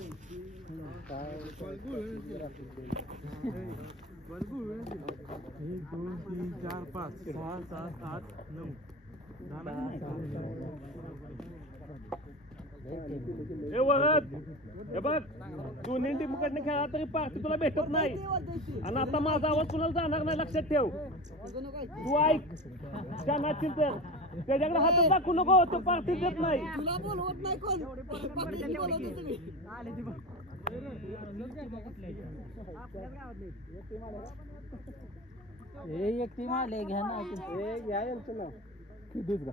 2 3 4 5 6 7 8 9 हे बघ दोन्ही टीमकडनं खेळा तरी पार्टी तुला भेटत नाही आणि आता माझा आवाज कुणाला जाणार नाही लक्षात ठेव तू ऐक जाणार तर त्याच्याकडे हात दाखवू नको तो पार्टी देत नाही एक टीम आले घ्या ना घ्या यांचं नाव दूध का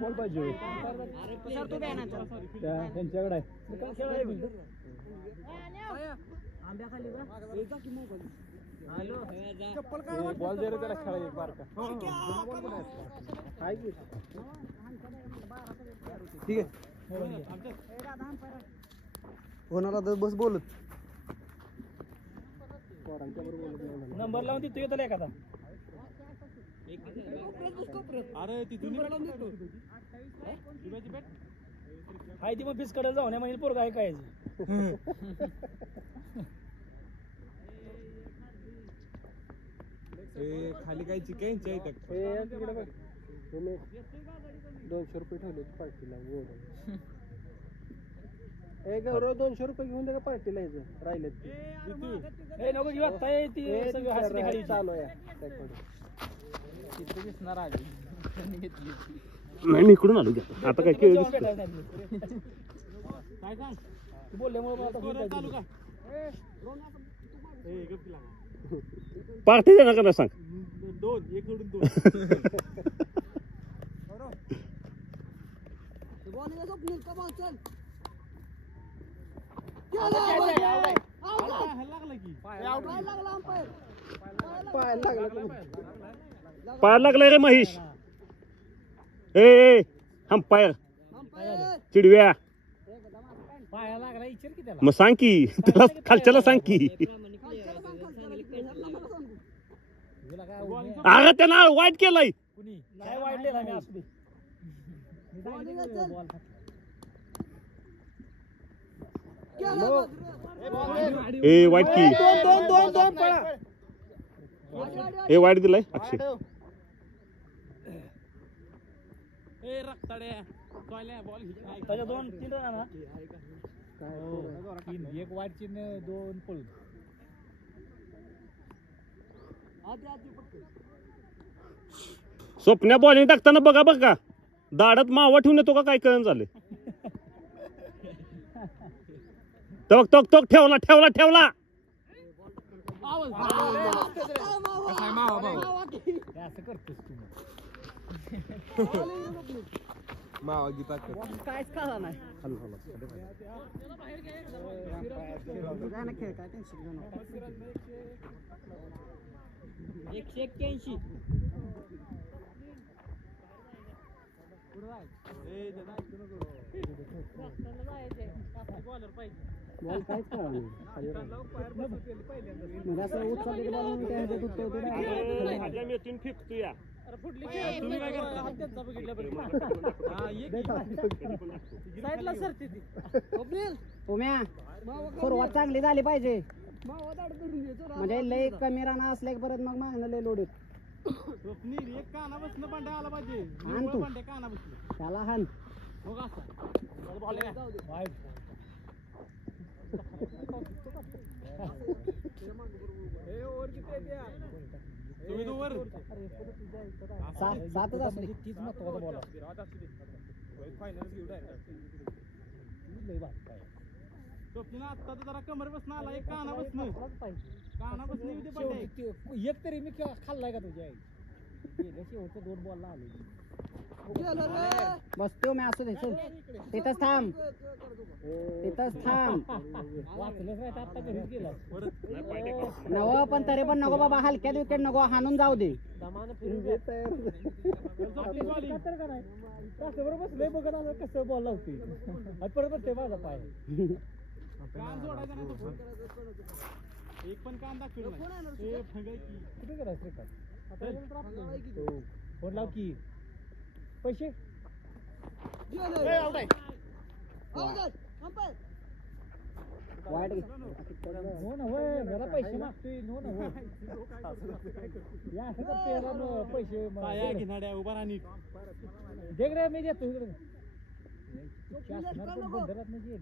बोल पाहिजे त्यांच्याकडे बॉल दे रे त्याला खेळा एक बार का ठीक आहे होणारा तर बस बोलत नंबर लावून देतो त्याला एखादा अरे ती जुनी हाय ती मग फिस कडे जाऊ नये म्हणजे पोरगा आहे काय खाली काही चिकनची आहे 200 रुपये ठेवले पार्टीला गौरव 200 रुपये घेऊन दे का पार्टीला यायचं राहिले नको घेऊ आता चालू आहे नाही इकडून आलो आता काय केलं काय सांग बोलल्यामुळे पार्टी देणार का सांग 2 1 सोडून 2 पाय लागलाय रे महेश ए अंपायर चिडव्या मग सांग की त्याला खालच्याला सांग की अरे त्यानं वाईट केलंय ए वाईट की ए वाईट दिलाय अक्षय त्याच्या 2-3 रन ना एक वाईट चिन्ह 2 पळून स्वप्न्या बॉलिंग टाकताना बघा बघा दाढत मावा ठेवून येतो का काय कळण झालं तोक तोक तोक ठेवला ठेवला ठेवला मावा गीता कायच कळला नाही तुम्ही काय करता सुरुवात चांगली झाली पाहिजे म्हणजे लय कमी राणा असल्या परत मग मागणं लय लोड स्वप्नील एक काना बसणं पांड्या आला पाहिजे हान तू काना बसलं त्याला हान हो का तुम्ही तो वर 7च असली तीच महत्वाचा बॉल फायनल घेऊ स्वप्नील आता तर जरा कमर बसणं आला एक काना बसणं एक तरी मी खाल्लाय का तुझ्या शेवटच्या 2 बॉलला आले बसतो मी असू दे चल तिथंच थांब नव पण तरी पण नको बाबा हलक्यात विकेट नको हाणून जाऊ दे बसलंय बघत आलं कसं बॉल लावते परत ते माझा पाय कान जोडायचा नाही तो फोन. एक पण कान दाखवला नाही. ए, फंगाई की. कुठे गेला श्रीकांत? फोन लाव की पैसे वाईट घे. हो ना होय मला पैसे मागतोय हो ना हो या असं करते याला पैसे काय घेणाऱ्या उभा राहा नीट. देख रे मी देतो इकडे बंदरात म्हणजे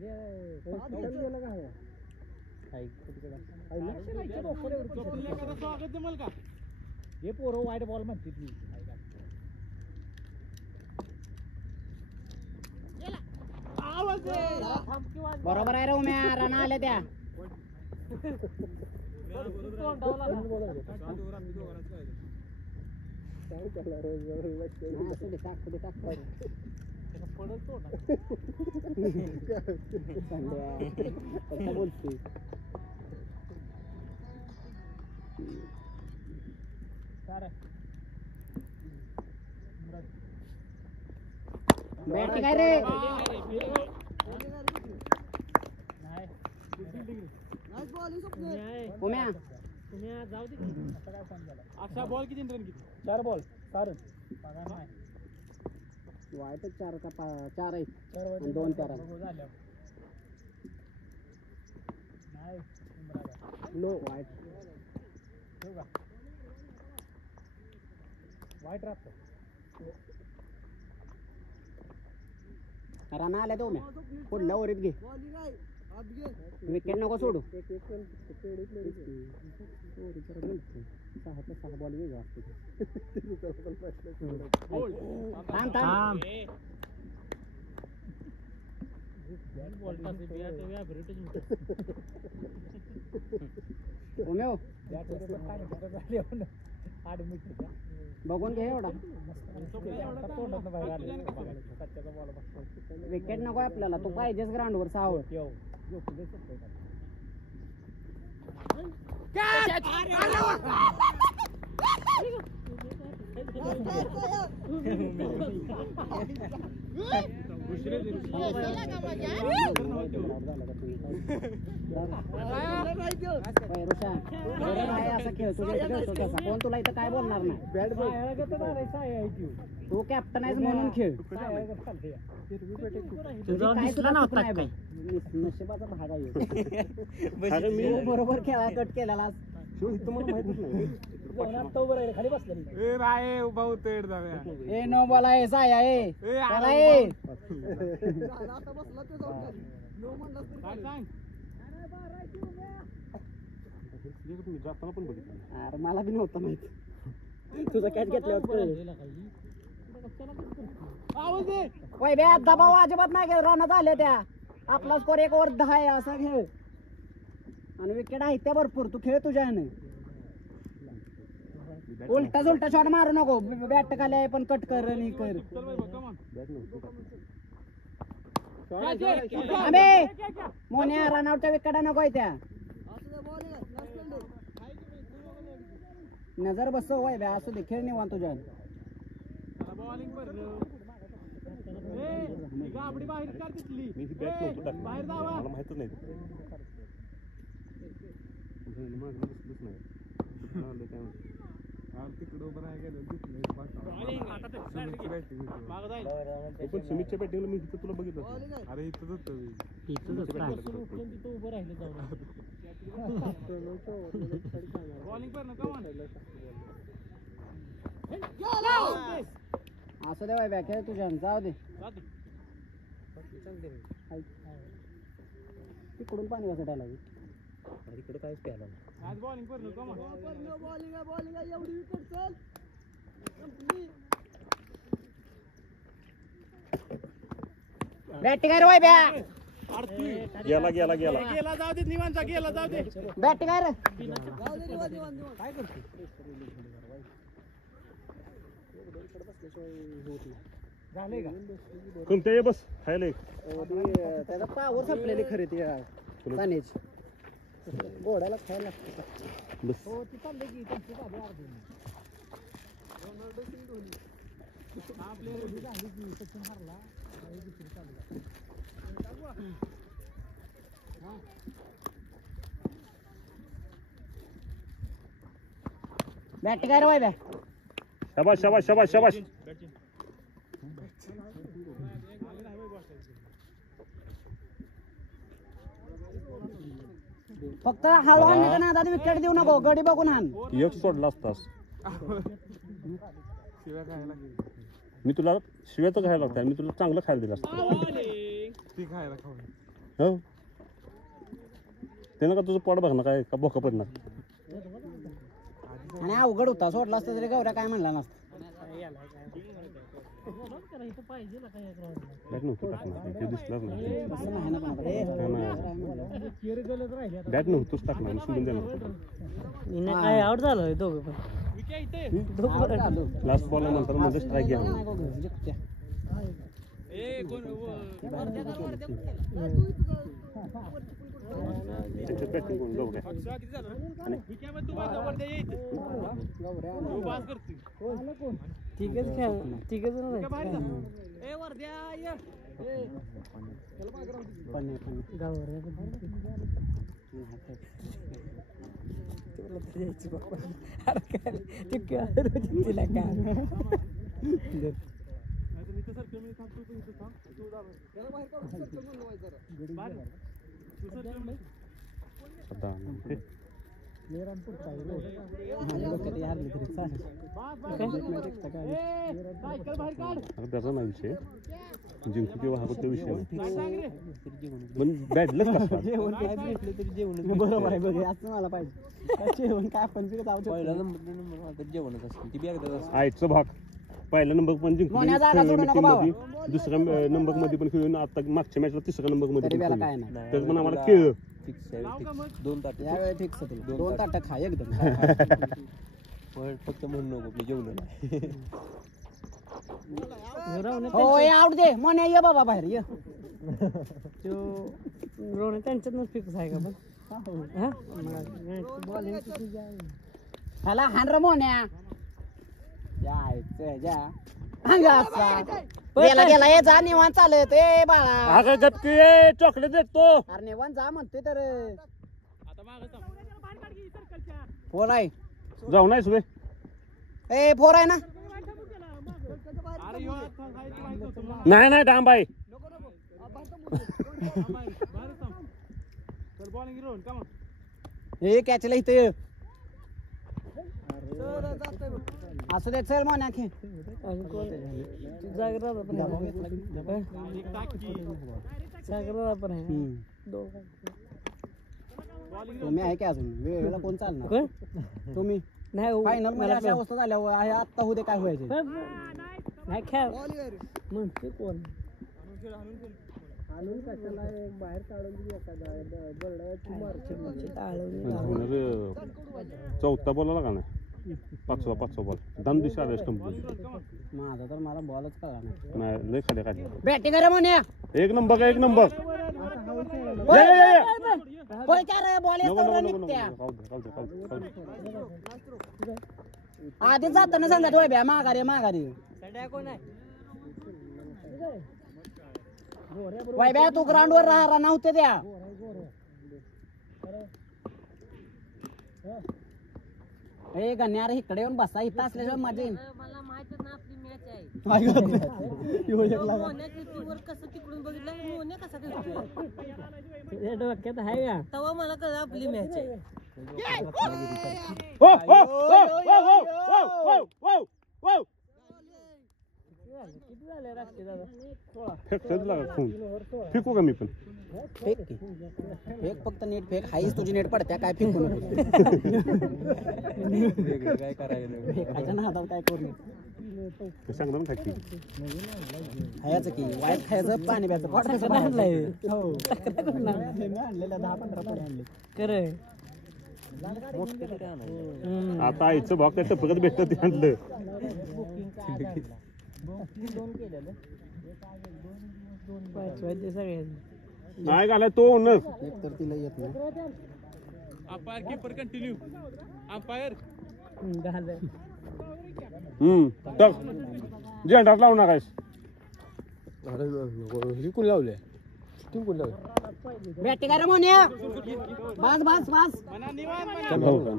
चोपडीला एखादा स्वागत जमल का? हे पोरं वाईट बॉल म्हणते ती आवाज आहे. बरोबर आहे रे उम्या राणा आल्या त्या असू दे, टाक. संध्या, बोलते बॅटिंग आहे रे उम्या जाऊ दे आता काय फोन झाला असा बॉल किती रन किती? 4 बॉल 4 पगार नाही वाईटच 4 का 4 आहेत 4 आणि 2 4 झाल्या नाही नो वाईट ठेवू का वाईट राहतो राणा आल्या तो उम्या पुढल्या ओरीत घे विकेट नको सोडू 6 बॉल वेगळा असतो थांब उमेव बघून घे एवढा विकेट नको आपल्याला तू पाहिजेच ग्राउंडवर सावळ असं खेळ कोण तुला इथं काय बोलणार नाही तू कॅप्टन आहेस म्हणून खेळ नशिबाचा भाग आहे मी बरोबर खेळा कट केलेला तुम्हाला माहितीच नाही खाली बसलेली ए राय उभा होते जाऊया. ए नो बॉल आहे साया ए त्याला ए काय सांग? अरे मला बी नव्हतं माहित तुझा कॅच घेतल्यावर कळलं. आवाज आहे. वय बे दबाव अजिबात नाही घेत रनात आले त्या आपला स्कोर 1 ओव्हर 10 आहे असा खेळ आणि विकेट आहेत त्या भरपूर तू खेळ तुझ्या ह्यानं उलटा शॉट मारू नको बॅट खाली आहे पण कट कर रन कर चल बाई, come on. अबे मोन्या रनआउटच्या विकेटा नको आहे त्या नजर बसव वय बे असू दे खेळ निवांत तुझ्या जरा bowling कर रे. ए, ही गाबडी बाहेर काढ तिथली. ए, बाहेर जावा. तिकडे उभं नाही गेलं सुमितच्या बॅटिंगला मी तिथं तुला बघितलं अरे इथंच होतं मी. उभं राहिलं जाऊ बॉलिंग कर ना कमान. असू दे वय बे खेळ तुझ्या जाऊ दे तिकडून पाणी कसं टायला इकडे काहीच प्यायला आज बॉलिंग कर ना कमान. बॅटिंग आहे रे वय बॅ गेला गेला जाऊ दे निवांचा गेला जाऊ दे. बॅटिंग आहे रे काय करतो झाले का कोणत्या ये बस खायला एक. त्याचा पावर संपलेली खरी ती पाण्याची घोड्याला खायला लागतं बस हो ती चालले की त्यांची गाडी अर्धी आपले झाली की सचिन हरला दुसरी चालू बॅट काय रे वाय शाबाश शाबाश शाबाश शाबाश फक्त हळू आणण्याच्या नादात विकेट देऊ नको गडी बघून आण एक सोडला असतास मी तुला शिव्या तर खायला लागतात मी तुला चांगलं खायला दिलं असतं ती खायला खाऊन हो त्यानं का तुझं पोट बघणार काय का बोका पडणार आणि अवघड होता सोडला असता तरी गौऱ्या काय म्हणला नसता बॅट नव्हतं टाकणार ते दिसलंच नाही असं नाही ना पण आता. ए, बॅट नव्हतंच टाकणार सोडून देणार काय आउट झालं दोघं पण लास्ट बॉल नंतर मध्ये स्ट्राईक घ्या त्याच्यात बॅटिंग कोण जाऊ काय ठीकच खेळ ठीकच त्याचा नाही विषय जिंकू किंवा हा तो विषय नाही पण बॅट लक बरोबर आहे बघ असं मला पाहिजे जेवण काय आपण आयचं भाग पहिला नंबर पण जिंकून दुसऱ्या नंबर मध्ये पण खेळून आता मागच्या मॅचला तिसऱ्या नंबर मध्ये काय पण नाही तर पण आम्हाला खेळ दोन ताट खा एकदम फक्त म्हणून नको आपली जेवण हो आउट दे मोन्या ये बाबा बाहेर ये त्यांच्यातच फिक्स आहे का ह्याला हाण रे मोन्या जायचं जा गेला गेला ये जा निवांत चालत ए बाळा अगं गपकी चॉकलेट देतो अरे निवांत जा म्हणतोय तर फोर आहे जाऊ नाही सुबे ए फोर आहे ना नाही नाही डांब आहे हे कॅचला इथे ये. असू दे चल मोन्या खेळ तुम्ही आहे की अजून वेळेला कोण चालणार तुम्ही नाही फायनल मध्ये अशा अवस्था झाल्यावर आहे आत्ता होते काय व्हायचे नाही खेळ म्हणते कोण बाहेर चौथा बॉल आला का नाही पाचवा बॉल दम दिशा आला स्टंप माझा तर मला बॉलच कळला नाही नाही लय खाली काढली बॅटिंग करा म्हणे एक नंबर एक नंबर बॉल आधी जाताना सांगत होय ब्या माघारी वैभ्या तू ग्राउंड वर राहा नव्हते द्या हे गण्यार इकडे येऊन बसा इथं असल्याशिवाय मजा येईल मला माहित ना आपली मॅच आहे कसं तिकडून बघितलं मोन्या कसा दिसतोय डोक्यात आहे का तेव्हा मला कळलं आपली मॅच आहे किती झाले राष्ट्रीय दादा फेकू का मी पण फेक फक्त नेट फेक हाईच तुझी नेट पडत्या काय फेकू काय करायचं फेकायच्या नादात काय करू सांग ना खाकी खायचं की वाईट खायचं पाणी प्यायचं आणलंय हो आणलेलं 10-15 पुढे आणले खरं आता आईचं भाव काय टपकत भेटत ते आणलं नाही घाला तो ओनर एक तर तिला येत नाही अंपायर कीपर कंटिन्यू अंपायर टक झेंडाच लावणार आहेस कोण लावले बॅटिंग रे मोन्या बस बस बस म्हणा निवांत म्हणा. चल भाऊ का.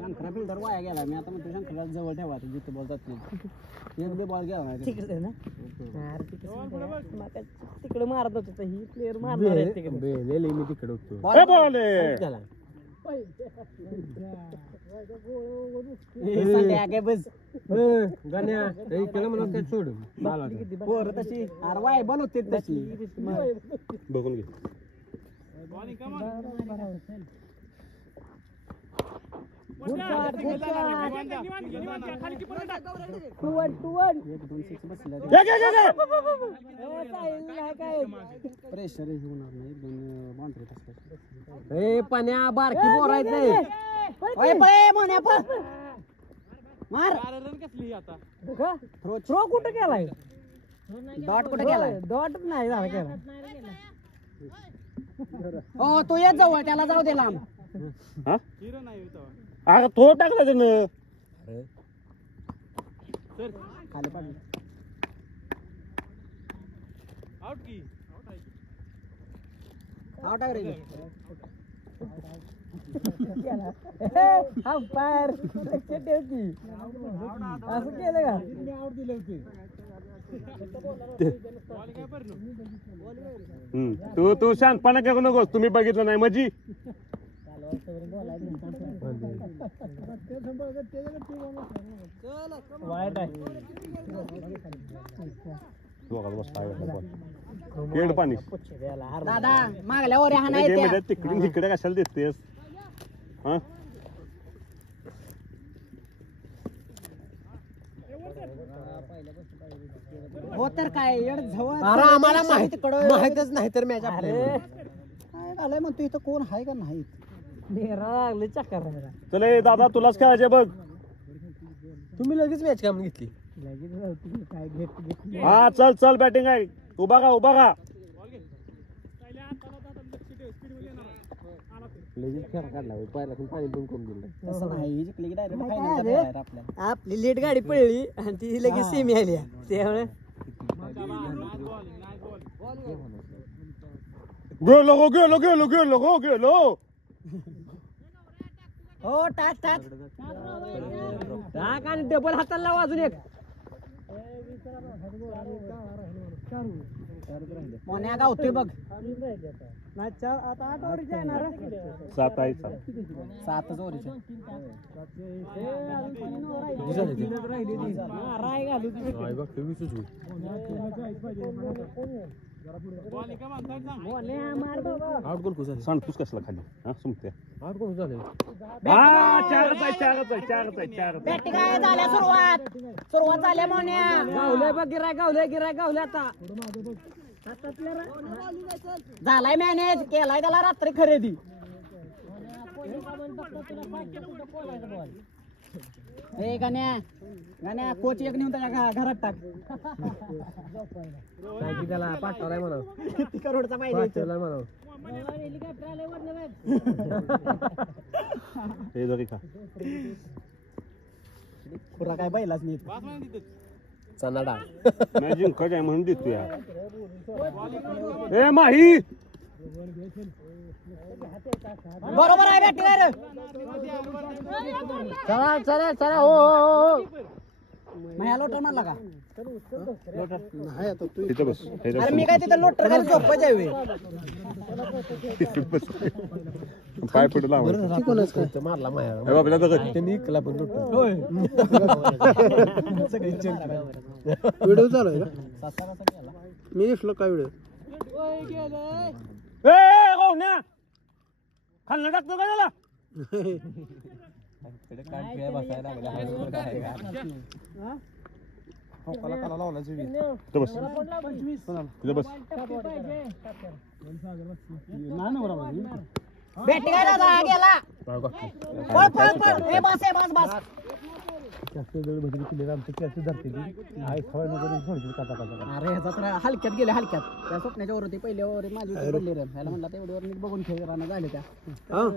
शंकरा फिल्डर वाया गेला मी आता म्हणतो शंकरला जवळ ठेवा जिथे बॉल जातील एक बी बॉल गेला नाही तिकडे ना तिकडे मारत होतो ही प्लेअर मारणार आहे तिकडे मी तिकडे होतो ए, बॉल आहे. पोरं तशी अरे वाय बॉल होते तशी बघून घे. Bowling, come on. प्रेशर होणार नाही दोन बाउंड्री पाण्या बारकी बोरायचंय मार चार रन कसली ही आता थ्रो कुठं केलाय डॉट कुठे गेलाय डॉट नाही झाला केला हो तो येत जवळ त्याला जाऊ दे लांब हा हिरो नाही होता अगं तो टाकला त्यानं. सर खाली पडलं आउट की आउट आहे रे अंपायर लक्ष ठेव की असं केलं का बॉल काय पर तू शांतपणा करू नकोस. तुम्ही बघितलं नाही मजी. वाईट आहे केड पाणी दादा मागल्या ओऱ्या हा नाही त्या तिकडे तिकडे कशाला देतेस हा. हो तर काय एवढं जवळ अरे आम्हाला तिकडं माहितच नाही तर मॅच अरे काय झालंय म्हणतो इथं कोण आहे का नाही नेहरा लागले चक्कर राहिला. चल ए दादा तुलाच खेळायचे बघ. तुम्ही लगेच मॅच का घेतली लगेच नव्हती, काय घेतली हा चल चल बॅटिंग आहे. उभा का उभा का. लगेच खेळा काढला पाहिला पाणी बंद करून दिलं तसं नाही जिंकली की डायरेक्ट काय फायनल रे? आपल्या आपली लेट गाडी पडली आणि ती लगेच सेमी आली त्यामुळे गेलो गेलो. हो टाक टाक टाक आणि डबल हाताला लावा अजून एक मोन्या गावतोय बघ आता 8 ओव्हरची आहे ना रे? 7 आहे 7. 7 ओव्हरचे राय घालू बॉलिंग कम ऑन थर्ड सांग मार बाबा आउट गोल कुठं सांगतोस कसला खाली हा सुमते. आउट गोल झाले हा चारच आहे. बॅटिंग आहे झाल्या सुरुवात झाल्या मोन्या गावलंय बघ गिराय गावलंय आता झालाय मॅनेज केलाय त्याला रात्री खरेदी ए गाण्या कोच एक नेऊन त्याच्या घरात टाक त्याला पाठवलाय म्हणा किती करोडचा पाहिजे म्हणा हे जरी का पुरा काय बैलाच नाही पास म्हणून तिथं चनाडा मॅच जिंकायचं आहे म्हणून देतो या. ए माही बरोबर आहे बॅटिंग चला हो ह्या लोटर म्हणला का तिथं बस अरे मी काय तिथं लोटर खाली झोपायचं आहे पाय पडला आवडतं. मारला माया ए बाबा दगड. त्यांनी इकला पण व्हिडिओ चालू आहे का मी दिसलो काय व्हिडिओ ए गोण्या खाल्लं टाकतो का त्याला. तिथं बस तिथं बस. बॅटिंग आहे दादा गेला पळ ए बस ए बस बस अरे ह्याचा तर हलक्यात गेले हलक्यात त्या स्वप्नाच्या वर होती पहिल्या वर माझी पडली रे ह्याला म्हणला तेवढी वर नीट बघून खेळ राहणं झाले त्या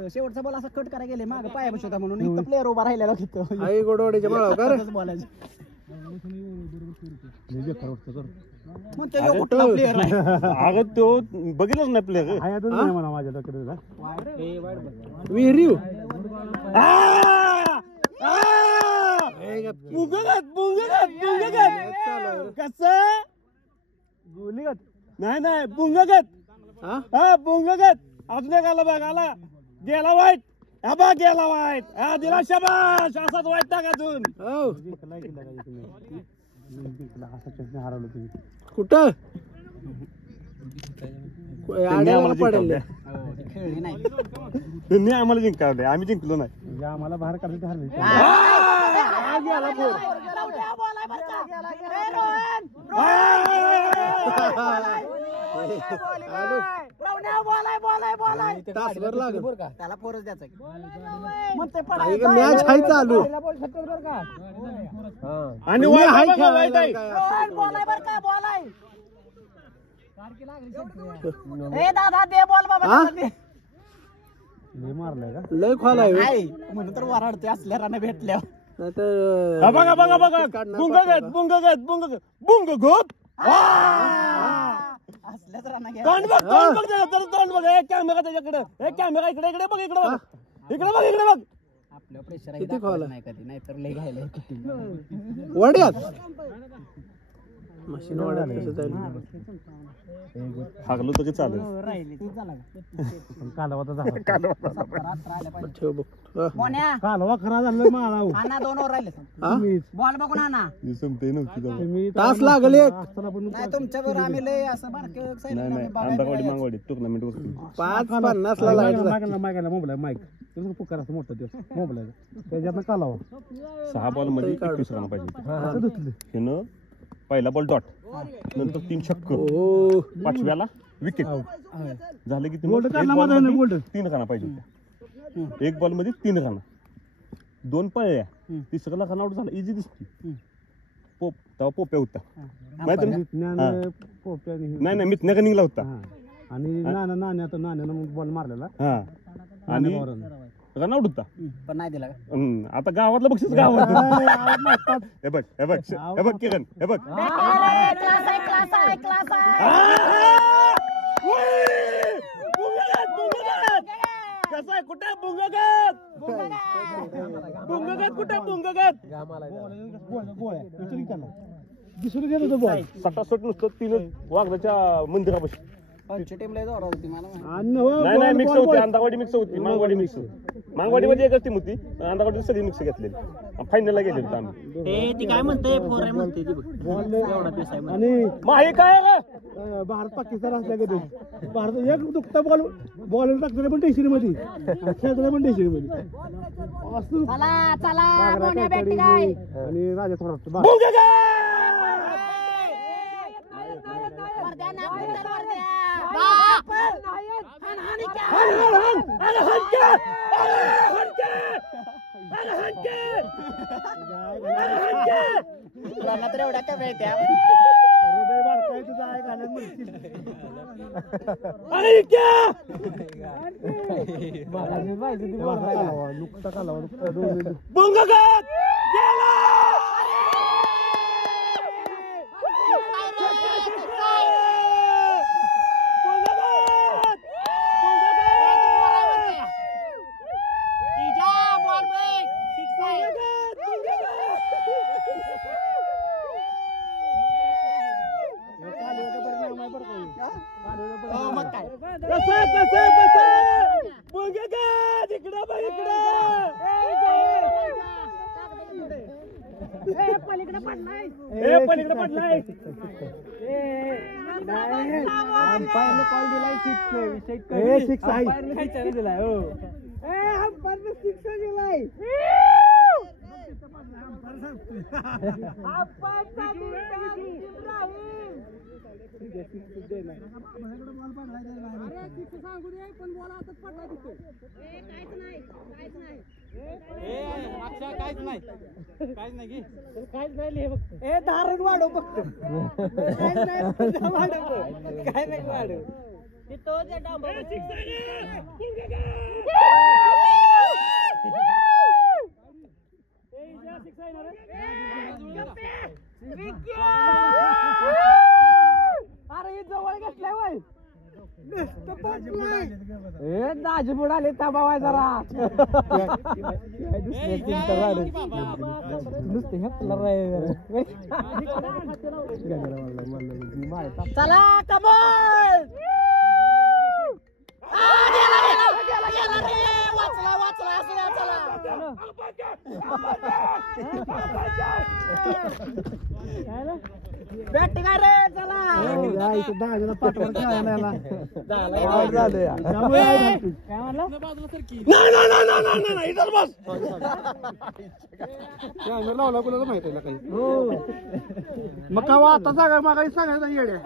शेवटचा बॉल असा कट करायला गेले माग पाया बस होता म्हणून इथं प्लेअर उभा राहिलेला तिथं आई गोडवाडीच्या माळावर का रे? बोलायचं म्हणते ह्यो कुठला प्लेअर आहे अगं तो बघितलंच नाही प्लेअर मला माझ्या डोक्यात विहिरी कस गोलीगत नाही पुंगगत हा पुंगगत अजून एक आला बघ आला गेला वाईट हा बघ गेला वाईट हा दिला शाबाश असाच वाईट टाकातून हरवलं तुम्ही कुठं खेळली नाही त्यांनी आम्हाला जिंकावले आम्ही जिंकलो नाही म्हणजे आम्हाला बाहेर काढायचं हरले तासभर लागेल त्याला फोरच द्यायचा मॅच हाय चालू आणि वाईट आहे दादा दे बॉल बाबा मारलाय का लय खोल आहे म्हणून तर वराडते असल्या रानं भेटल्या बघा बुंगगत असल्याच रानं घ्या तोंड बघ तोंड बघ एक कॅमेरा त्याच्याकडे एक कॅमेरा इकडे बघ इकडे बघ आपल्या प्रेशर नाही कधी नाहीतर लय घ्यायला वड्यात मशीन वड्यात कसं जाईल हागलो तरी चालेल ठेव बघ कालवा खरा झालं माळाव आणा 2 ओव्हर राहिले बॉल बघून आणा संपते नव्हती तास लागले नाही तुमच्या बरोबर आम्ही लय असं बारके नाही अंदावाडी मागवाडी टुर्नामेंट वर 5:50 ला लाईट मागायला मोबाईल माईक पुकार असं मोठं ते मोबाईल त्याच्यातनं कालावा 6 बॉल मध्ये 21 रन पाहिजे हिनं पहिला बॉल डॉट नंतर 3 छक्क 5व्याला विकेट झाले की 3 रन पाहिजे होत्या 1 बॉल मध्ये 3 रन 2 पळल्या 3रा रन आउट झाला इझी दिसती तेव्हा पोप्या होता माहिती नाही मितण्या रनिंगला होता आणि नाण्यानं बॉल मारलेला हा आणि रन आउट होता पण नाही दिला आता गावातलं बक्षीस गावात हे बघ किरण हे बघ कसं आहे कुठे बुंगगत कुठे दिसून घेत होतं बॉल सटासट नुसतं 3 वाघाच्या मंदिरापाशी टीमला जोरात होती मला नाही मिक्स होती अंधावाडी मिक्स होती मांगवाडी मिक्स मांगवाडी मध्ये एकच टीम होती अंधावाडी सगळी मिक्स घेतलेली फायनलला गेले होते आम्ही ती काय म्हणते पोरे म्हणते आणि माही काय भारत पाकिस्तान असल्या कधी भारत एक दुखता बॉल टाकताना पण टेन्शन मध्ये खेळताना पण टेन्शन मध्ये आणि राजा थोडा तर एवढ्या का वेळ त्या हृदय बारकाय तुझा आहे घालत म्हणतील नुकता कालावा पलीकडे पडलाय अंपायरने कॉल दिलाय 6 दिलाय हो अंपायरने 6 दिलाय धारण वाढव फक्त काय नाही वाढव अरे जवळ घेतलाय वय दाजी बुडाले थांबावाय जरा चला कमल वाचला वाचला असं चला बॅटिंग रे चला मग का आता सांगा मागा सांगायचं येड्या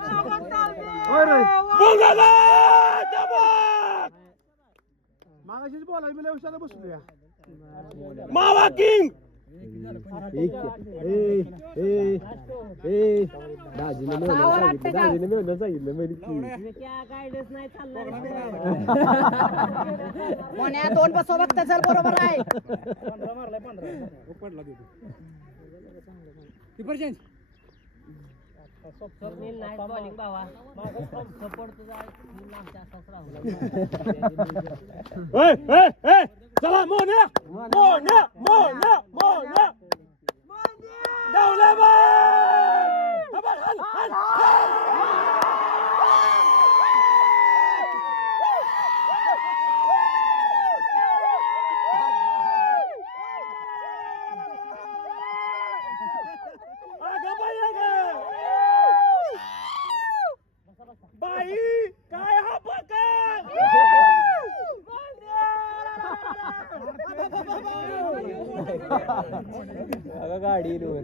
मागाशीच बोलायला मी उशाला बसलो मावा किंग कोण्या दोन बसव बघता सर बरोबर आहे बॉलिंग बाबा सपोर्ट तुझा चला मोन्या मोन्या मोन्या मोन्या बाई काय हा प्रकार गाडीवर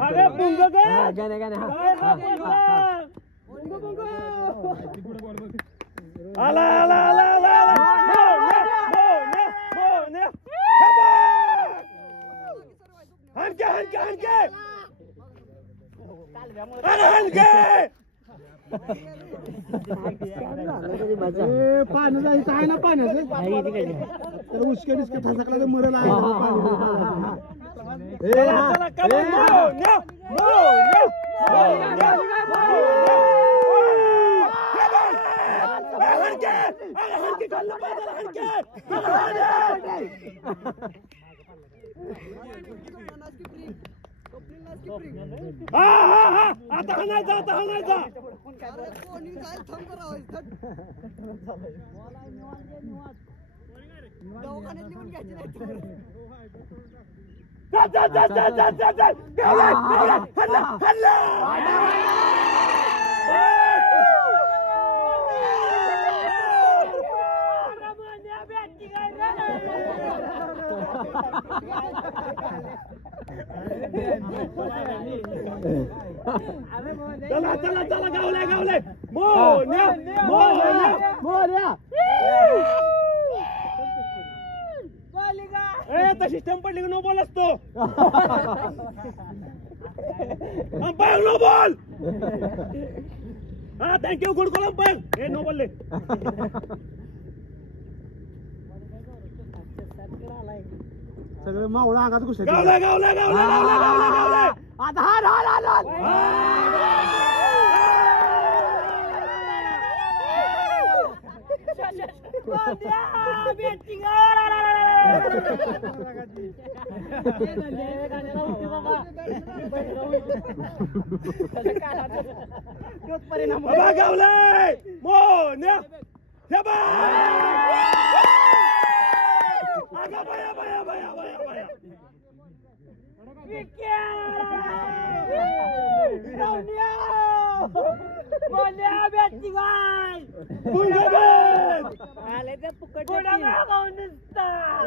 अरे पुंग आला आला आला आला हनके हनके हनके अरे हनके पाणी जायचं आहे ना पाण्याचं तर उसके बिस्के ठसकला तर मरेल आहे चला कम मोन्या मोन्या मोन्या हनके अरे हनके खाल्लं पाहिजे हनके हा हा हा आता हाणायचा चला चला चला गावले गावले मोन्या मोन्या मोर्या ए तशी स्टंप पडली नो बॉल असतो अंपायर नो बॉल हा थँक्यू गुड कॉल अंपायर ए नो बॉल ले सगळे मावळा अंगात घुसले गावले गावले गावले गावले गावले गावले आता हार हार हार हार बाबा गावले मोन्या हे बा आगा बया बया बया बया बया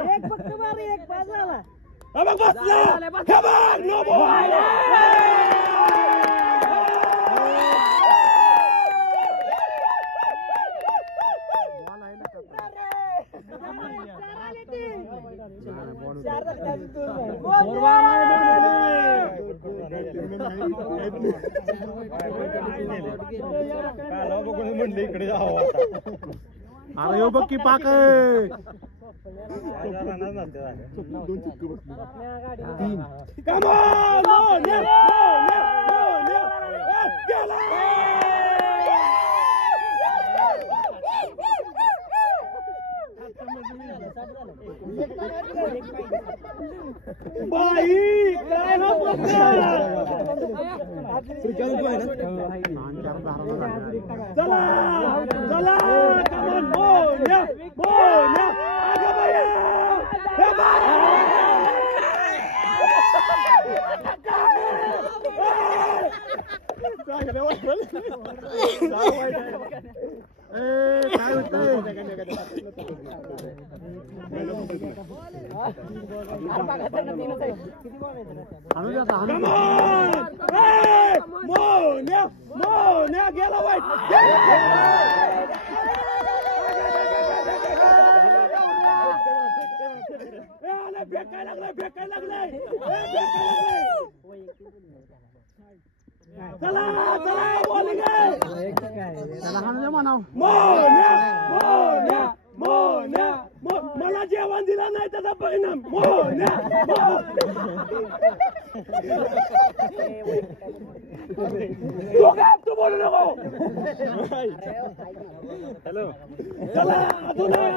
एक फक्त मारी एक पास झाला अब बसला हे बा नो बॉल म्हणले इकडे जावं अरे यो बघ की पाक बाई काय हा प्रकार? चला चला come on, मोन्या मोन्या अगं बाया! हे बाया! काय होतंय Come on! Hey! मोन्या मोन्या गेला वाईट फेकायला लागलाय चला चला बॉलिंग त्याला हाणूया म्हणाव मोन्या मोन्या मोन्या मला जेवण दिलं नाही त्याचा परिणाम मोन्या तू बोलू नको हॅलो चला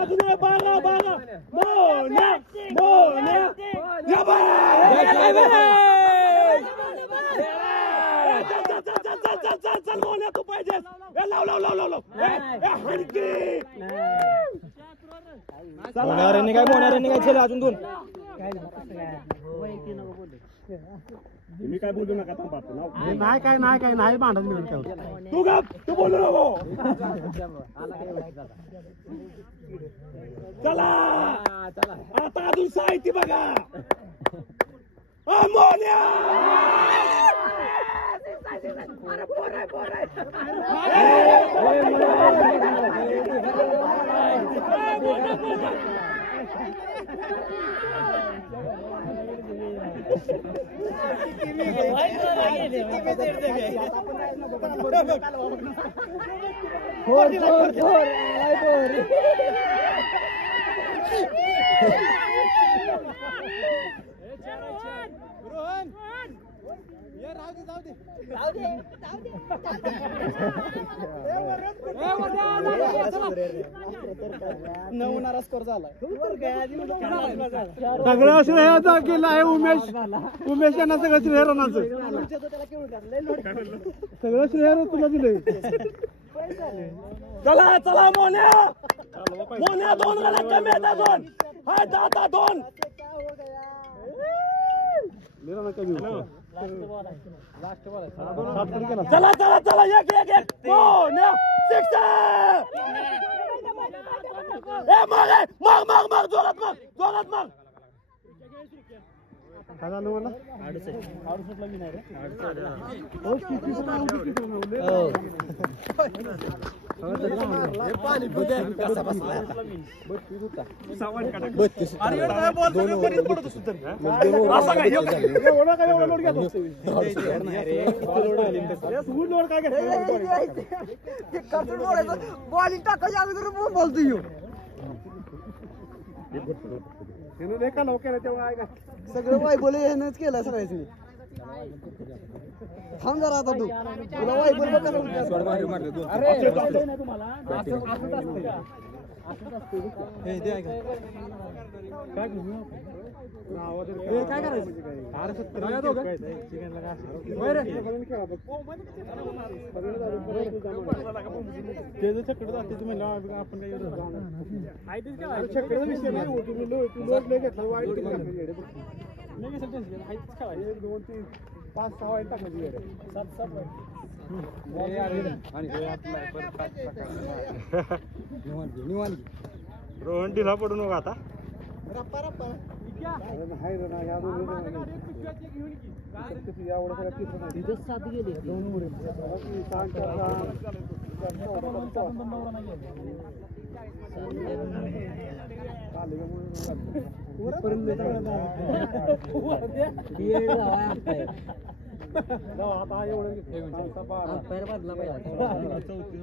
अजून बारा मोन्या मोन्या या चल मोन्या तू पाहिजेस लाव हणकी मोन्याने काय चला अजून दोन तुम्ही काय बोलू नका नाही भांडण मिळून काय तू बोलू नको चला आता अजून साहित्य बघा मोन्या नवणारा स्कोर झाला सगळं श्रेयाचा केला आहे उमेश यांना सगळं श्रेय रनाचं सगळं श्रेय तुला दिलंय चला मोन्या दोन गड्या कमी आहेत अजून हाय आता दोन चला एक मोन्या सिक्सर मग जोरात मग काय झालं मला बॉलिंग टाकायची अगोदर बोलतो एका नौकेला तेव्हा आहे का सगळं वायबोल यानंच केलं सगळ्याच थांब जरा आता तुला वायबोल काय करायचं चक्र जाते म्हणलं आपण काय चक्र विषय नाही तुम्ही लोट नाही घेतला वाईट 1 2 3 5 6 वाईट टाकायची रोहन ढिला पडू नका आता आता एवढं 34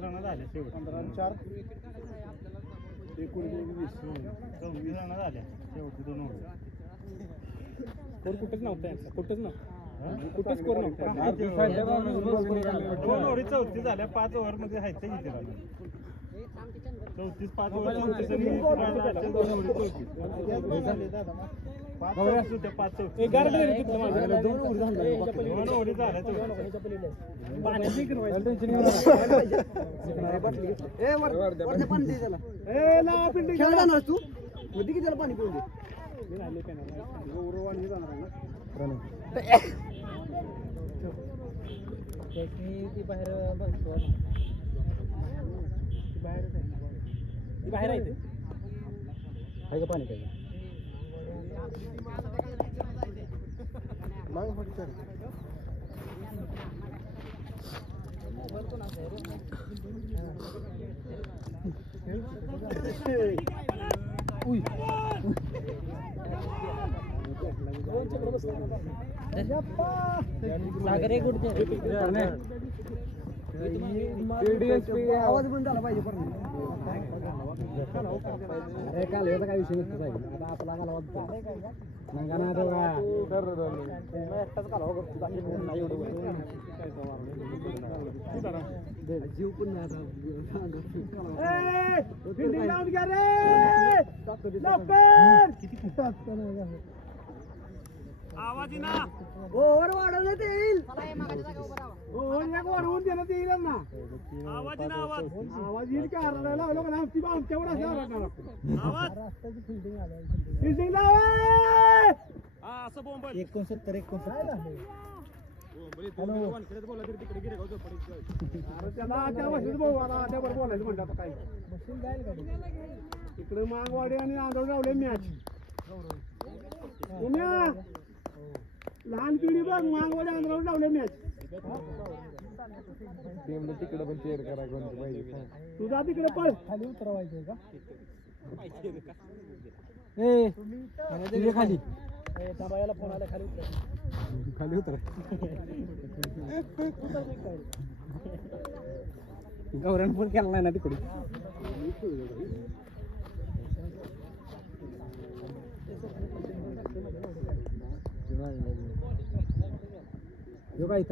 रन झाले 15 4 26 रन झाल्या शेवटी 2 ओव्हर. स्कोर कुठेच नव्हता यांचा, कुठेच नव्हता, कुठेच स्कोर नव्हता. 2 ओव्हरी 34 झाल्या, 5 ओव्हर मध्ये आहेत ते किती रन? 34 5 ओव्हर 34 आणि 2 ओव्हरी 34. 5 होत्या, 5 34. 2 ओव्हरी झाल्या. पाणी पिऊन दे. ती बाहेर बघतो, ती बाहेर आहे का पाणी पाहिजे. सागरे कुठे आवाज बंद झाला पाहिजे. अरे काल याचा काय विषय नसतो साहेब, आता आपला काल वाजतो ना तो जीव पण आवाज ना ओव्हर वाढवण्यात येईल, वाढवून देण्यात येईल ना. आवाज ना आवाज आवाज येईल का लावलो का नाही आमच्यावर आवाज फिल्डिंग हा असं बोंबल 69 बोलायचं म्हणलं आता काय इकडे मागवाडी आणि आंदोलन लावले मॅच. लहान पिढी बघ, मागवाडी आंदोलन लावले मॅच. तिकडे पण चेअर करा कोणतं पाहिजे. तुझा तिकडे पळ, खाली उतरवायचंय का खाली फोन आला, खाली उतर, खाली उतर. गौरण पण केला नाही ना तिकडे. काय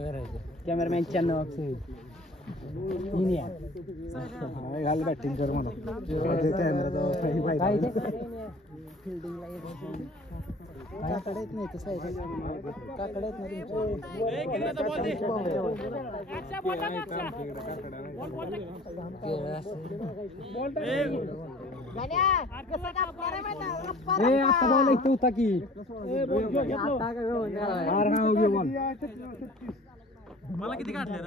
आहे कॅमेरामॅनच्या घाल बॅटिंग कर मला काकडे येत नाही तसं काकडे येत नाही आता बॉल इथं होता की मला किती काढले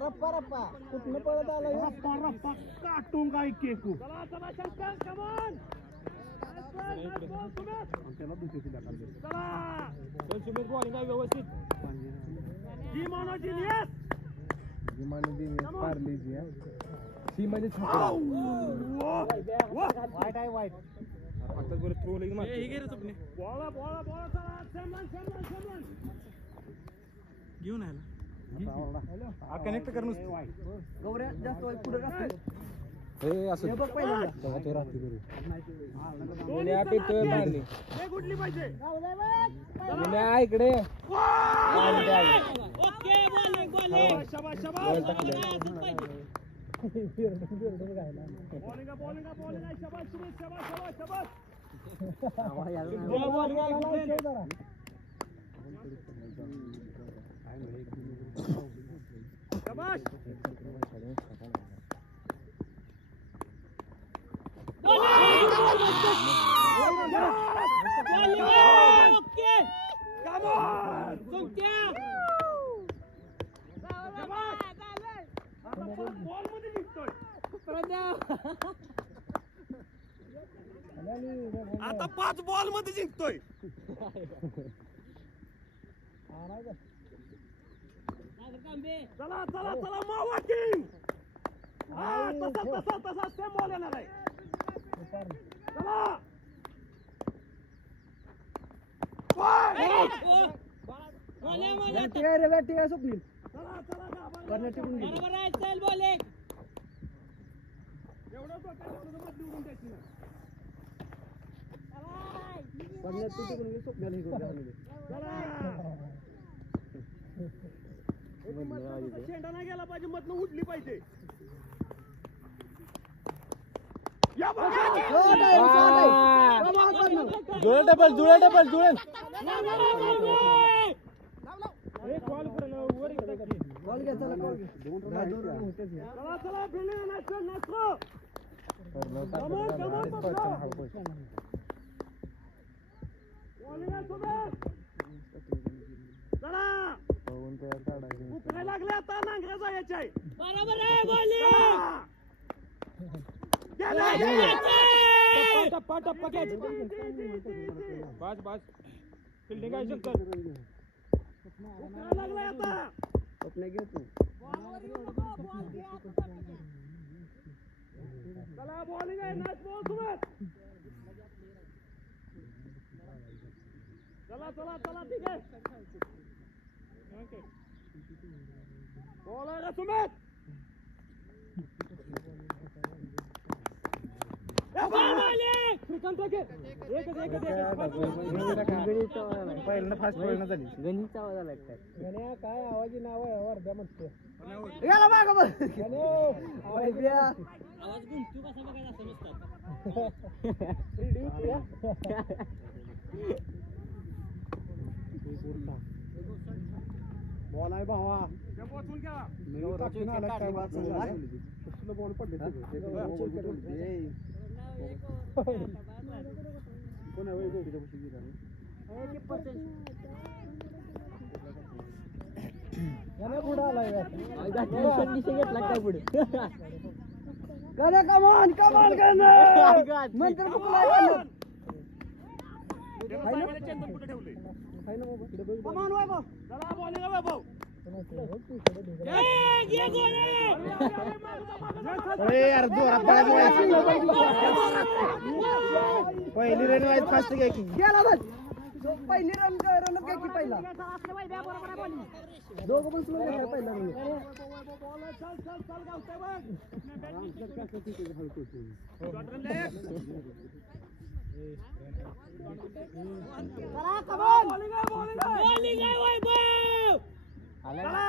रप्पा रप्पा कुठनं पळत आला रप्पा रप्पा काटून काय केकू. बॉलिंग आहे व्यवस्थित. वाईट आहे वाईट. घेऊन कनेक्ट कर गौऱ्या जास्त वाईट पुढे राहते. कुठली पाहिजे इकडे आता 5 बॉल मध्ये जिंकतोय. चला चला चला मावा किंग तसा सेम बॉल येणार आहे चला बॅटिंग आहे रे बॅटिंग आहे स्वप्नील चला चला करण्यात टिपून घे. बरोबर आहे चल बोले एवढं निवडून द्यायची ना करण्यात तू टिपून घे, स्वप्नील हे करून द्या खाली. शेंडा नाही गेला पाहिजे मधनं उडली पाहिजे या बघा. शॉट आहे, शॉट आहे. Come on, Karnal. जुळे डबल जुळे डबल जुळे Ball घ्या, चला ball घ्या. नाही, दोन run होतेच हे. चला चला फिल्डिंग नाचो नाचो चला उकरायला लागले आता नांगऱ्या जायचे आहे बरोबर आहे बोले टप्पा टप्पा कॅच बस बस फिल्डिंग आहे शंकर उकरायला लागलाय आता स्वप्न घे तू. चला बॉलिंग आहे नाच बॉल सुरुवात चला चला चला ठीक आहे बॉल आहे सुमित पहिल्यांदा फास्ट पळणं झाली काय आवाजी नाव आहे वर्ध्या म्हणतो गेला मागं बघ. वैद्या. आवाज घुमतो कसा बघायला असं नुसतं बॉल आहे भावा पोचून घ्या बॉल पडले कोण आहे गोडीच्या पुढे गेला पुढे आलाय गण्या कमान कमान नंतर कमान वैभव चला बॉलिंग आहे भाऊ अरे यार जोरात पहिली रन वाईज फास्ट घ्या की गेला बस पहिली रन रन काय की पहिला दोघं पण स्लो गेला पहिला रन चल चल चल गावते बघ चला कमान बॉलिंग आहे बॉलिंग आहे वैभव चला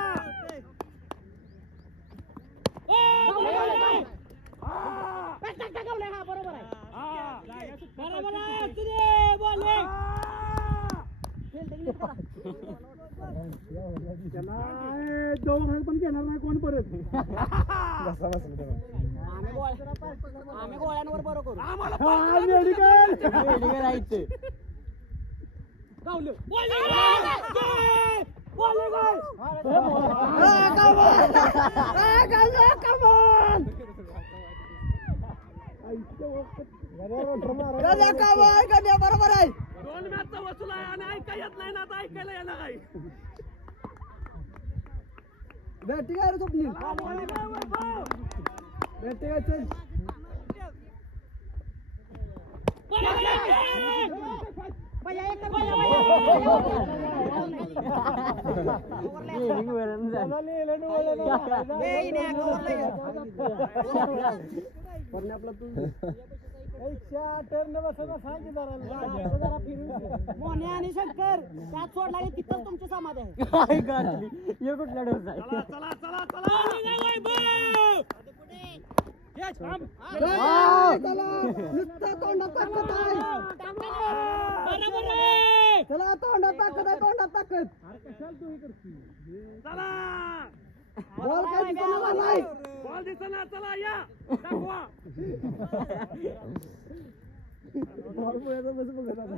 बरोबर आहे हा बरोबर आहे असू दे बॉलिंग दोघं पण घेणार नाही कोण परत आम्ही गोळ्यांवर बरं करू मेडिकल गावलं बरोबर आहे 2 मॅचचा वसूल आहे आणि ऐका येत नाही ना आता ऐकायला येणार आहे बॅटिंग आहे रे स्वप्नील बॅटिंग आहे चल आपला तू मोने आणि शंकर त्यात सोडला की तिथंच तुमची समाधी आहे कुठल्या डोस आहे चला चला चला चला नुसतं तोंडात ताकद आहे चला तोंडात ताकद आहे तोंडात ताकद चला बॉल काय दिसणार नाही बॉल दिसना चला या दाखवा बॉल पुढे बस बघत आता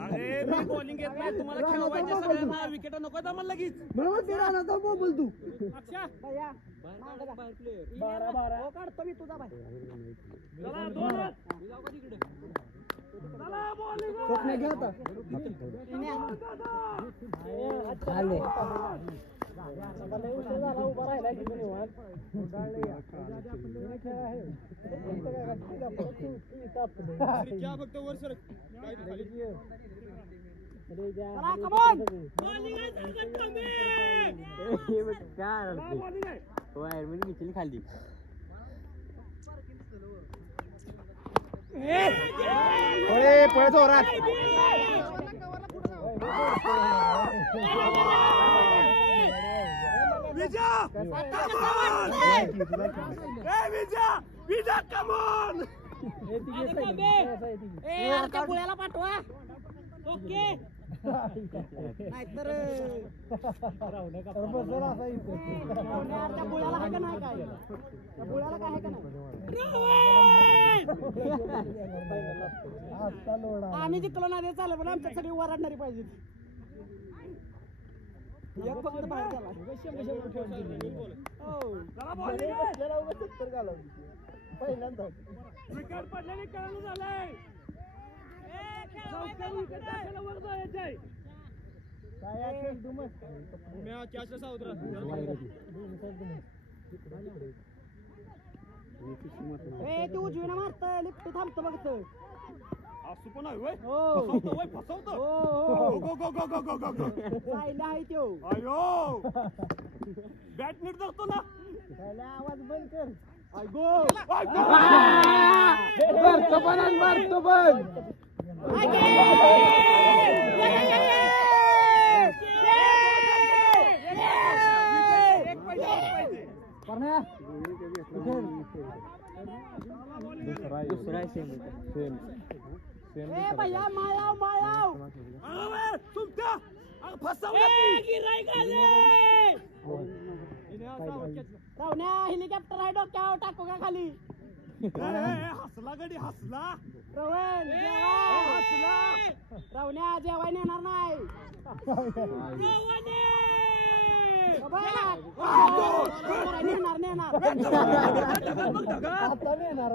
अरे मी बॉलिंग येत नाही तुम्हाला खेळवायचे सगळ्यांना विकेट नको आम्हाला लगेच बोल तू अक्षा काढतो मी तुझा बाय चला दोन रन. चला bowling. स्वप्न घ्या आता उभा राहिला खाली पुण्याला पाठवा ओके नाहीतर पुण्याला आहे का नाही काय पुण्याला काय आहे का नाही आम्ही जिंकलो नाही चालेल पण आमच्यासाठी वराडणारी पाहिजे एक फक्त बाहेर गेला पहिल्यांदा विकेट पडल्याने कळलं झालंय विकेट टाकायला वर जायचंय तू उजवीनं मारतोय लिफ्ट थांबतो बघत असं पण आहे होय? हो फसवतो होय, फसवतो. हो गो, गो, गो, गो, गो, गो, गो. सायला आहे त्यो अयो बॅट नीट धरतो ना सायला आवाज बंद कर गो. मारतो पण भैया माळाव माळाव तुमच्या रावण्या हेलिकॉप्टर आहे डोक्यावर टाकू का खाली हसला गडी हसला रवण हसला रावण्या जेवाय नेणार नाही नेणार नेणार आता नेणार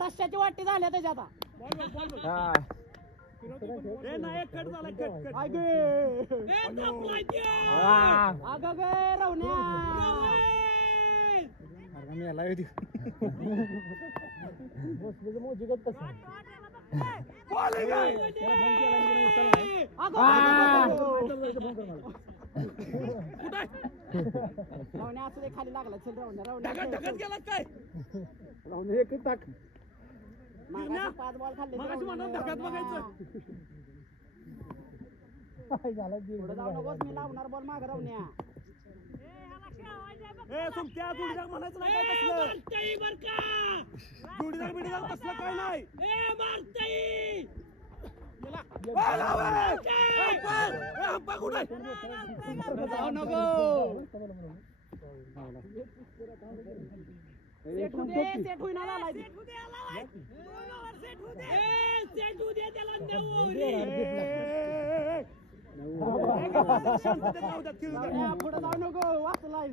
रश्याची वाटी झाल्या त्याच्या आता नाही कट झाला कट कट अगं गे रावण्या मोजीगत कसं रावण्या असं ते खाली लागला चल रावण्या रावण्या गेला काय रावण्या एक टाक मागाशी 5 बॉल खाल्ले मगाशी म्हणून धक्कात बघायचं पुढे जाऊ नकोस मी लावणार बॉल माग रावण्या तुमच्या जोडीदार म्हणायचं नाही काय कसलं जोडीदार बिडीदार कसलं काय नाही जाऊ नको सेट होईना आलाय पुढे जाऊ नको वाचलाय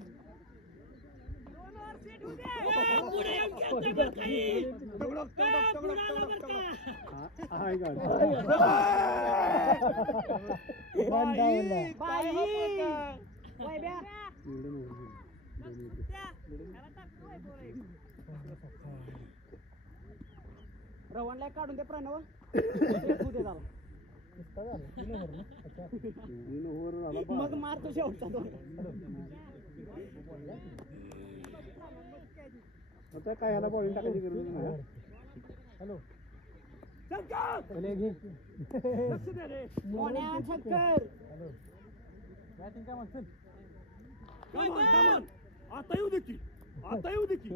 रवणला काढून दे प्रणव मग मारतो शेवटचा आता काय याला बॉलिंग टाकायची गरज नाही हॅलो शंकर आता येऊ दे की आता येऊ दे की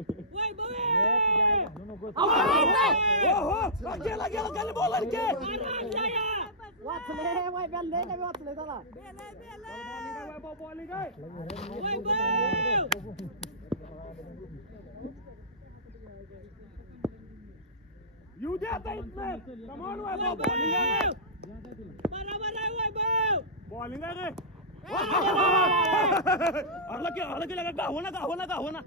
गेला गेला खाली बॉलर के वाचले वैभ्या लय कमी वाचले त्याला बॉलिंग आहे येऊ द्या आता इथनं कमॉन वैभव बॉलिंग आहे बरोबर आहे वैभव बॉलिंग आहे रे आलं की लगा गाव ना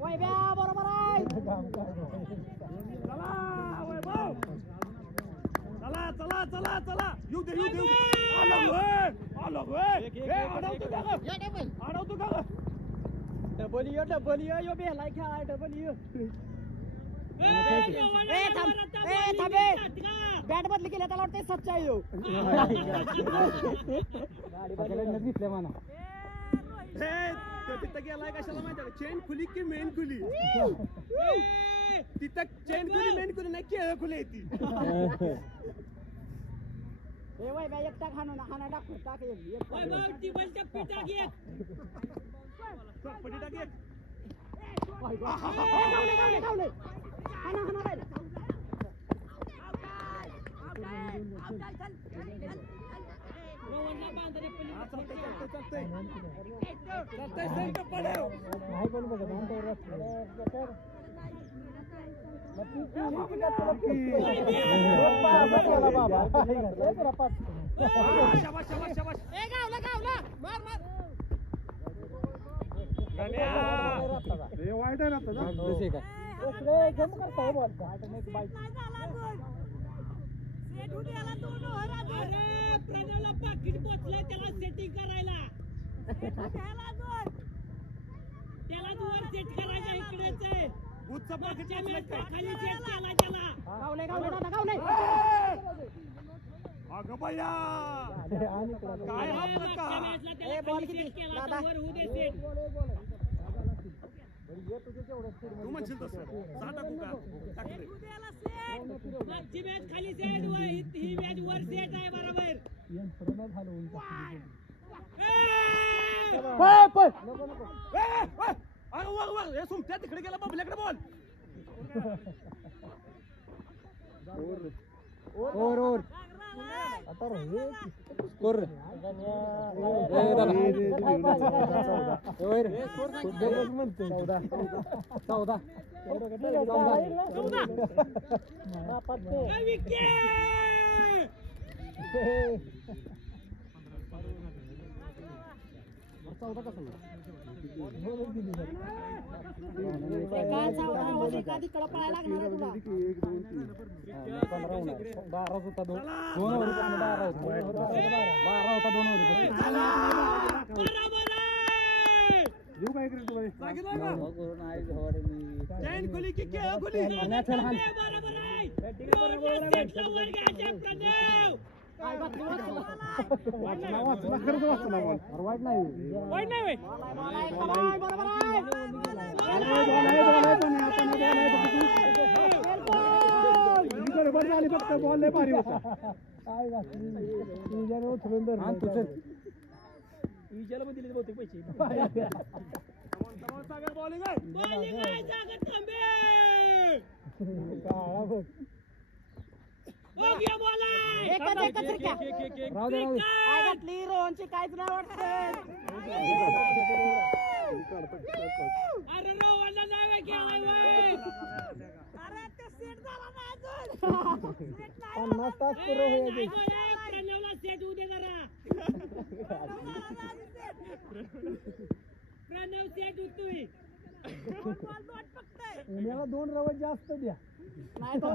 वैभ्या बरोबर आहे चला येऊ दे अडवतो का डबल यो बेलाय खेळाय डबल यो बॅट बदली केल्या त्याला वाटतं सच्चा आहे यो घेतल्या म्हणा तिथं गेलाय कशाला माहिती आहे चेन खुली की मेन खुली तिथं चेन खुली मेन खुली नाही केळ खुली आहे ती ए वैभ्या एकटा खाना टाकू टाक एक वैभव टेबलच्या पिठा घे पटी टाक एक गावले हाना राहिला रोहनला बांधले चालतंय सेंटर पडाव शाबाश ए गावला मार वाईट आहे प्रणवला पाकिट पोचलंय त्याला सेटिंग करायला त्याला वर सेट करायचं इकडेच बुथचा पाकिट पोचलंय काय खाली सेट केला त्याला गावले अगं बाया काय हा प्रकार त्याला बॉल खाली किती? सेट केला दादा. वर होऊ दे सेट तू म्हणशील तसं जा टाकू का टाकले मागची मॅच खाली सेट ही मॅच वर सेट आहे बरोबर वर हे सुमत्या तिकडे गेला बाबल्याकडे बॉल ओर स्कोर चौदा एखादी कडं पळायला लागणार आहे तुला 15 होणार 12 होता 2 ओव्हर 12 होता 12 होता 2 ओव्हर येऊ काय चैन खुली की केळ खुली वाईट नाही फक्त बॉल लय भारी होता विजयाला दिले बहुतेक पैसे बॉलिंग काय घातली रोहनची काहीच नाही वाटत अरे रोहनला नाव केलं 50 तास पुरं होईल प्रणवला सेट होऊ दे जरा प्रणव सेट होतोय उन्याला 2 रवत जास्त द्या नाही तो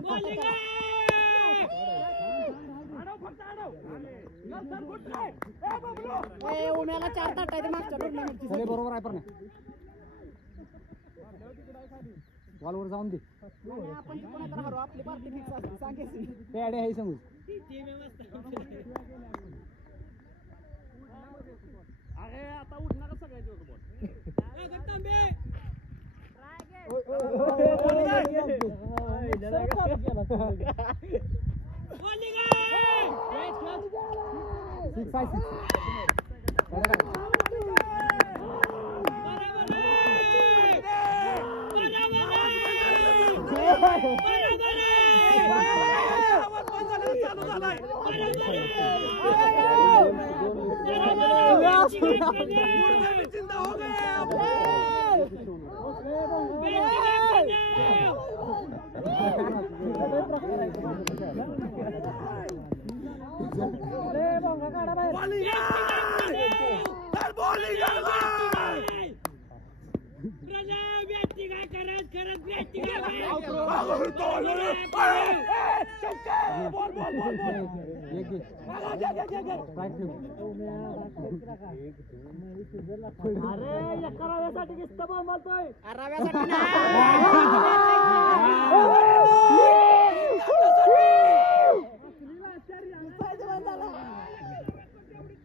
उन्हाला 4 ताट आहे मागच्या टुर्नामेंटची बरोबर आहे पण बॉलवर जाऊन दे आपण कोणाला हरव आपली पार्टी फिक्स असते सांगायची पॅडे आहे समज अरे आता उठणार सगळ्याचे होतं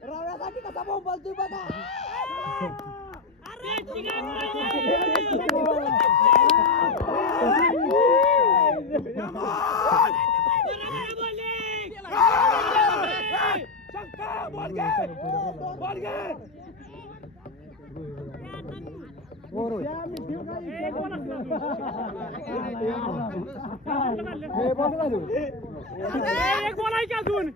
रव्यासाठी कसा बोंब बोलतोय बघा. एक बोलायची अजून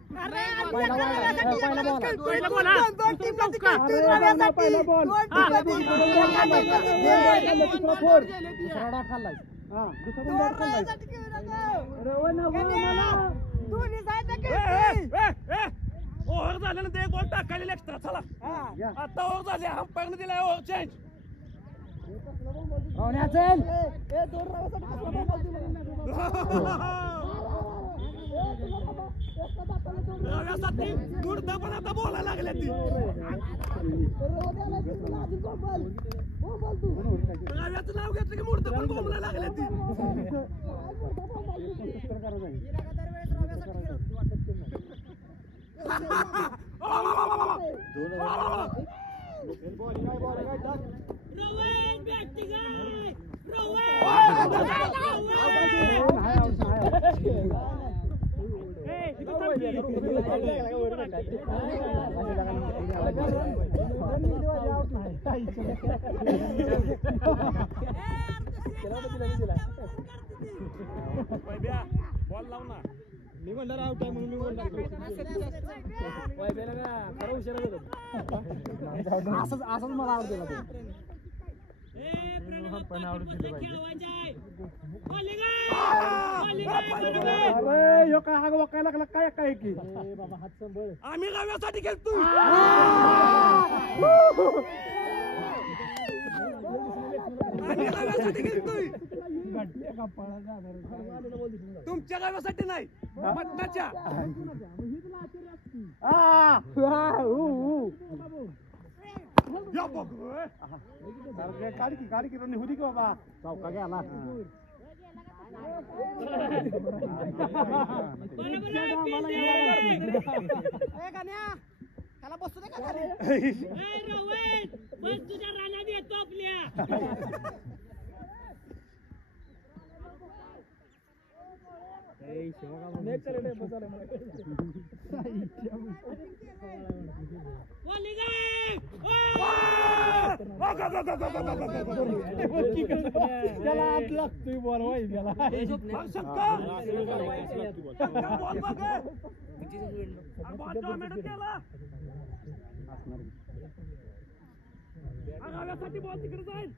ओव्हर झाल्यानंतर एक बॉल टाकायला एक्स्ट्रा. चला आता ओव्हर झाले, अंपायरने दिलाय ओव्हर चेंज. रव्यासाठी मुर्दा पण आता बोलायला लागल्या ती. रव्याचं नाव घेतलं की मुर्दा पण बोलायला लागल्या ती. बॉल लाव ना. मी म्हणलं आउट आहे म्हणून मी म्हणलं असंच मला आवडतं. अरे काय हा वकायला लागला काय काय की आम्ही रव्यासाठी खेळतो. तुमच्या गावासाठी नाही, मटणाच्या. काढी की होती की बाबा चौका गेला. त्याला बसू दे का तुझ्या रानात येतो आपल्या. त्याला आत लागतोय बॉल वाई त्याला. रव्यासाठी बॉल तिकडे जाईल.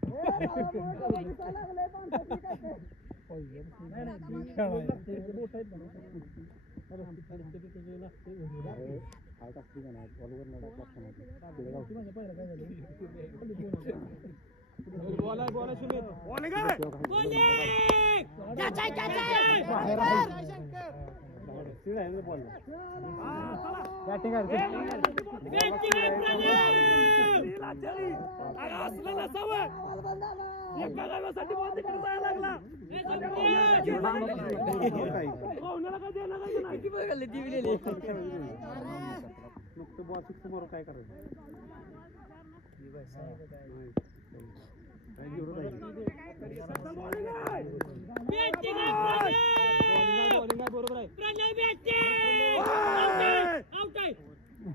एका गावासाठी बॉल तिकडे जायला लागला. बॉल सिक्स मारू काय करायचं. बरोबर आहे.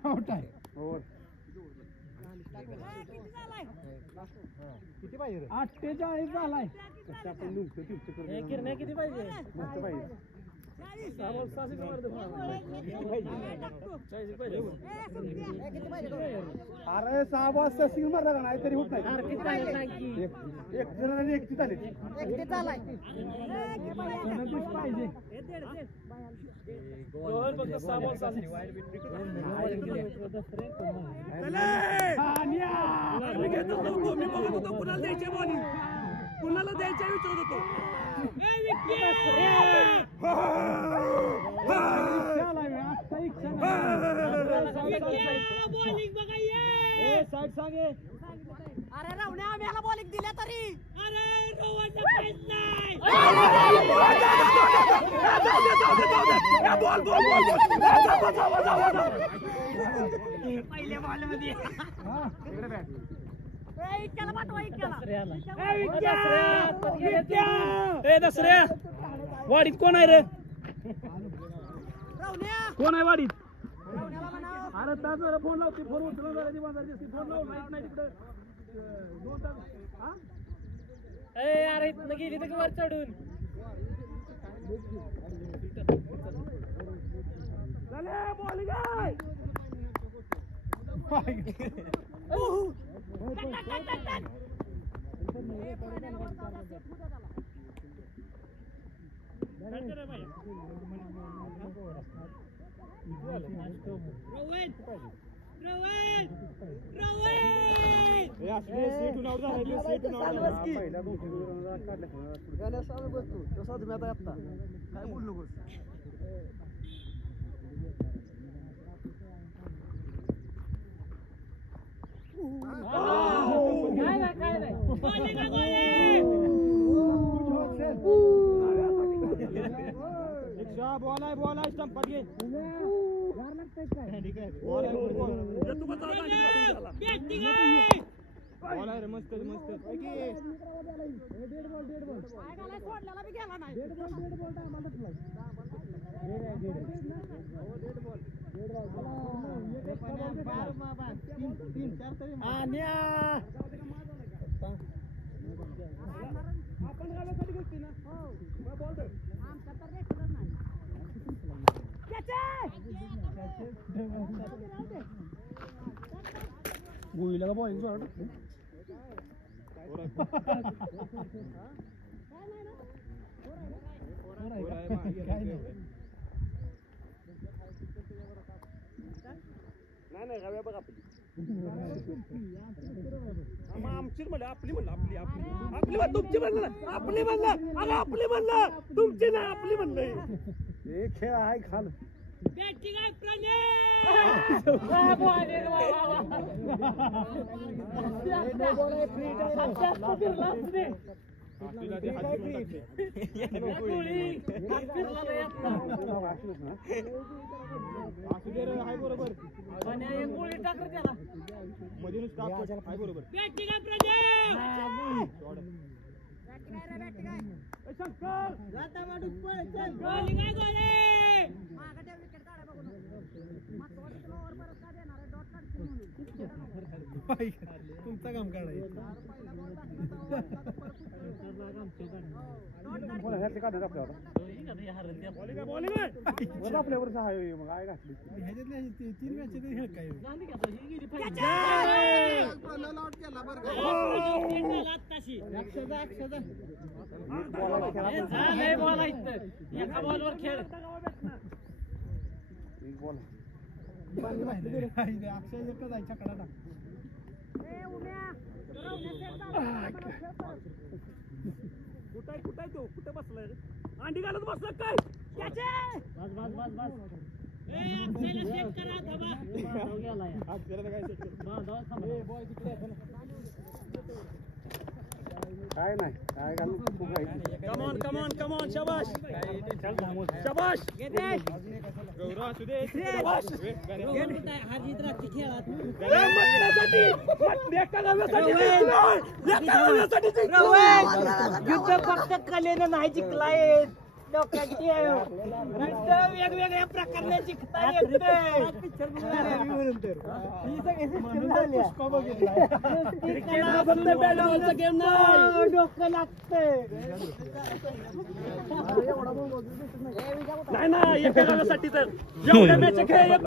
आउट आहे. किती पाहिजे रे? 48 झालाय. कसं आपण नुकतं तिरकं करून किरण्या किती पाहिजे मस्त पाहिजे. अरे 6 वाजता सिंग मारला का नाही तरी होत नाही. एक जणांनी 31 झाले. 31 झालाय. पाहिजे. कुणाला द्यायच्या विचारत होतो अरे रावण्या आम्हाला बॉलिंग दिल्या तरी पहिल्या बॉल मध्ये दसऱ्या वाडीत कोण आहे रे कोण आहे वाडीत अरे तास जरा फोन लावते फोन उचलून जरा फोन लावून नाही तिकडे 2 तास अरे इथनं गेली तर वर चढून बॉलिंग आहे काय बोललो काय नाही बॉल आहे स्टंपात घे. बॉल आहे रे मस्त गोळीला का बॉलिंग नाही गाव्या बघ आपली आमची म्हणलं आपली म्हणलं आपली तुमची म्हणलं आपली म्हणलं अरे आपली म्हणलं तुमची नाही आपली म्हणलं हे खेळ आहे खाल. बरोबर मध्ये बरोबर तुमचं काम काढायचं आपल्यावर सहाय्य मग काय घातली 3 मॅच काय एका बॉलवर खेळ अक्षय जर का जायच्या कडाला कुठं तो कुठं बसलाय अंडी घालत बसला काय काय नाही काय कमॉन शाबाश युद्ध फक्त कलेनं नाही जिंकलाय डोक्याची आहे हो. नुसतं वेगवेगळ्या प्रकारने शिकता येते डोकं लागतंय नाही ना एका गावासाठी तर एवढ्या मॅच खेळ